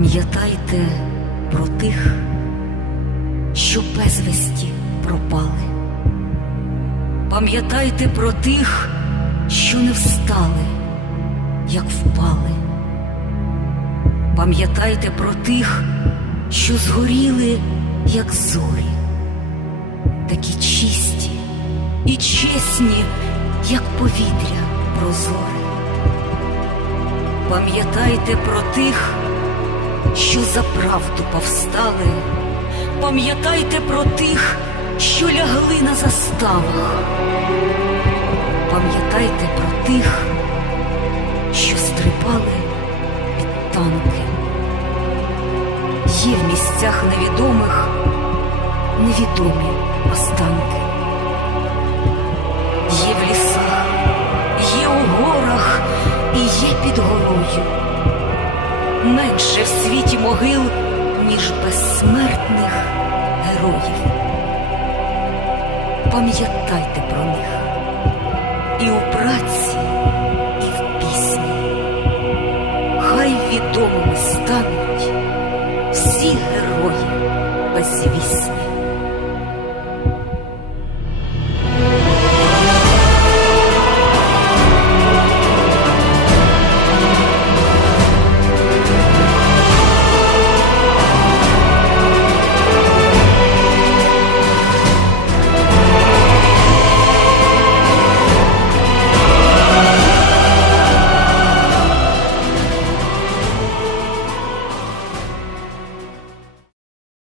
Пам'ятайте про тих, що безвісті пропали. Пам'ятайте про тих, що не встали, як впали. Пам'ятайте про тих, що згоріли, як зорі, такі чисті і чесні, як повітря прозоре. Пам'ятайте про тих, що за правду повстали. Пам'ятайте про тих, що лягли на заставах. Пам'ятайте про тих, що стрибали під танки. Є в місцях невідомих невідомі останки. Менше в світі могил, ніж безсмертних героїв. Пам'ятайте про них і у праці, і в пісні. Хай відомими стануть всі герої безвісні.